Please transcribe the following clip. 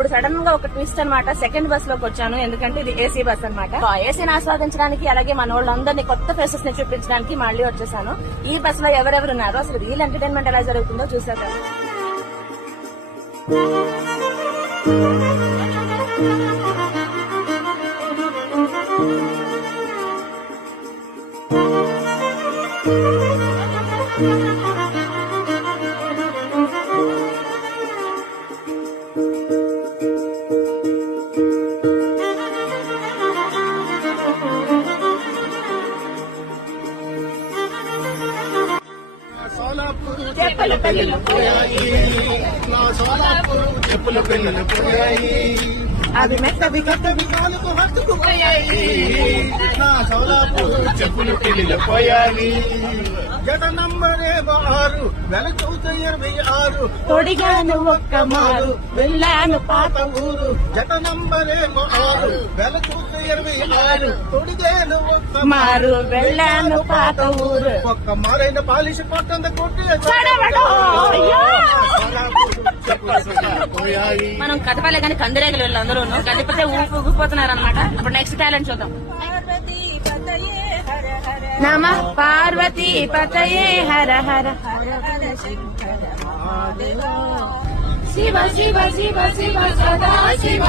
అప్పుడు సడన్ గా ఒక ట్విస్ట్ అన్నమాట. సెకండ్ బస్ లోకి వచ్చాను, ఎందుకంటే ఇది ఏసీ బస్ అన్నమాట. ఏసీని ఆస్వాదించడానికి, అలాగే మన వాళ్ళందరినీ కొత్త ఫేసెస్ ని చూపించడానికి మళ్ళీ వచ్చేసాను. ఈ బస్ లో ఎవరెవరు ఉన్నారో, అసలు రియల్ ఎంటర్టైన్మెంట్ ఎలా జరుగుతుందో చూసారు. చెప్పుల పెళ్లిలు పోయాయి, నా సోలాపురు చెప్పుల పెళ్లిలు పోయాయి, అవి మెత్తవి కొత్తవి కాలుకు హత్తుకుపోయాయి. నా సోలాపురు చెప్పుల పెళ్లిలు పోయాయి. జత నంబరేమో 6, వెల చూత 26. తొడిగాను ఒక్క మారు, వెళ్ళాను పాత ఊరు. జత నంబరేమో 6, వెల చూత 26. తొడిగాను ఒక్క మారు, వెళ్ళాను పాత ఊరు. ఒక్క మారైన పాలిష్ కొట్టంద కొట్టి మనం కదపాలే కానీ కందిరేగలు వీళ్ళు అందరూ కదిపితే ఊగిపోతున్నారు అనమాట. ఇప్పుడు నెక్స్ట్ టాలెంట్ చూద్దాం. నమ పార్వతీ పతయే హర హర శివ శివ శివ శివ సదా శివ.